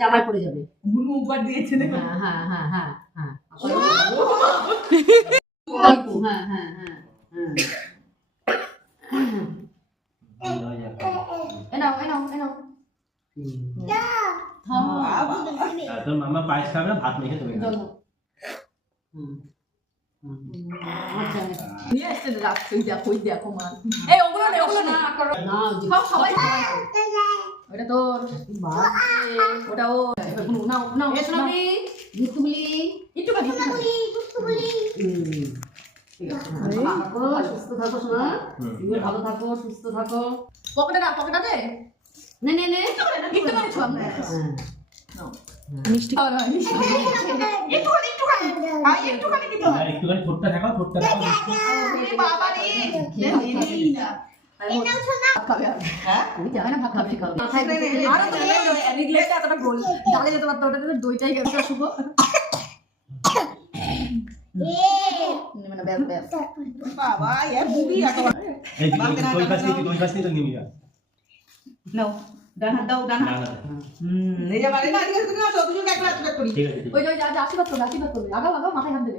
জামাই পড়ে যাবে। মুনু উপর দিয়েছে দেখো। হ্যাঁ হ্যাঁ হ্যাঁ হ্যাঁ হ্যাঁ হ্যাঁ হ্যাঁ হ্যাঁ এনাও এনাও এনাও তোর মামা পায়েস খাবে না, ভাত মেখে দেবে। নিয়ে আসছে রাখছে দেখো ওই দেখো মা। এই ওগুলো নে ওগুলো না করো না সব সবাই ওটা তোর ওটা ও নাও নাও এসো না গুতুগুলি একটু খালি ঠিক আছে ভালো থাকো সুস্থ থাকো শোনা তুমি ভালো থাকো সুস্থ থাকো পকেটে দে নে নে নে একটু করে ছো আমরা মিষ্টি একটুখানি দিতে আর একটুখানি ঠোঁটটা দেখাও, ঠোঁটটা দেখাও। এ বাবা রে এই না তুমি জানো না ভাত খাবি খাবি আর তো রিগ্লেটটা এতটা গোল ডালে যেতে পারতো ওটা দইটাই গেছে শুভ মানে ব্যাস ব্যাস বাবা यार বুবি একেবারে এই দই পাস দিয়ে তো নিবি না। নাও ডান হাত দাও ডান না, হাত না, না। এই যে বারে না আজকে তুমি আসো দুজন একলা একলা করি ঠিক আছে, ঠিক আছে। ওই যে আশীর্বাদ করবে আগাও মাথায় হাত দেবে